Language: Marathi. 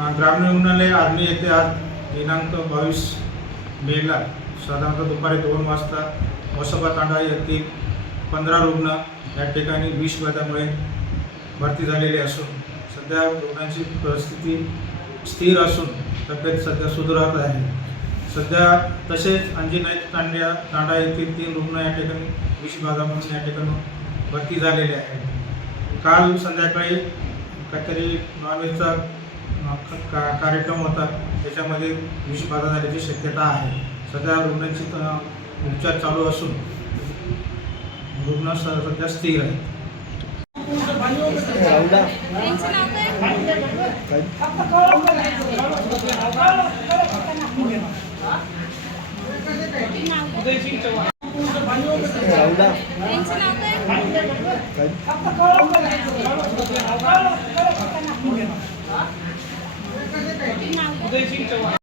ग्रामीण रुग्णालय आर्णी येथे आज दिनांक 22 मेला साधारणतः दुपारी 2 वाजता वसोबा तांडा येथील 15 रुग्ण या ठिकाणी विषबाधामुळे भरती झालेले असून सध्या रुग्णांची परिस्थिती स्थिर असून तब्येत सध्या सुधारत आहे. सध्या तसेच अंजनाई तांडा येथील 3 रुग्ण या ठिकाणी विषबाधा म्हणून या ठिकाणी भरती झालेले आहेत. काल संध्याकाळी काहीतरी नॉनव्हेजचा कार्यक्रम होता, त्याच्यामध्ये विषबाधा झाल्याची शक्यता आहे. सध्या रुग्णांची उपचार चालू असून रुग्ण सध्या स्थिर आहे.